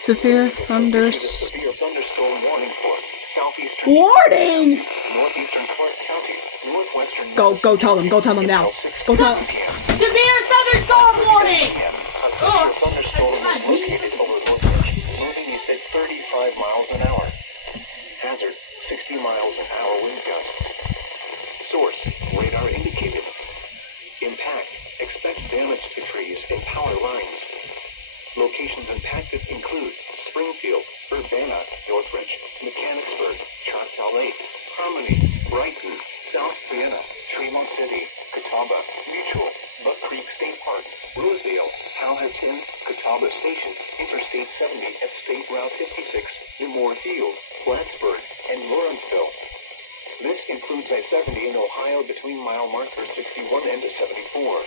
Severe thunders. Severe thunderstorm warning for southeastern Warning! northeastern Clark County, northwestern. Go tell them. Go tell them now. Go tell them. Severe thunderstorm warning! A thunderstorm is located over Northwest, moving east at 35 miles an hour. Hazard, 60 miles an hour wind gusts. Source, radar indicated. Impact, expect damage to trees and power lines. Locations impacted include Springfield, Urbana, Northridge, Mechanicsburg, Choctaw Lake, Harmony, Brighton, South Vienna, Tremont City, Catawba, Mutual, Buck Creek State Park, Rosedale, Powhatan, Catawba Station, Interstate 70 at State Route 56, Moore Field, Plattsburgh, and Lawrenceville. This includes I-70 in Ohio between mile markers 61 and 74.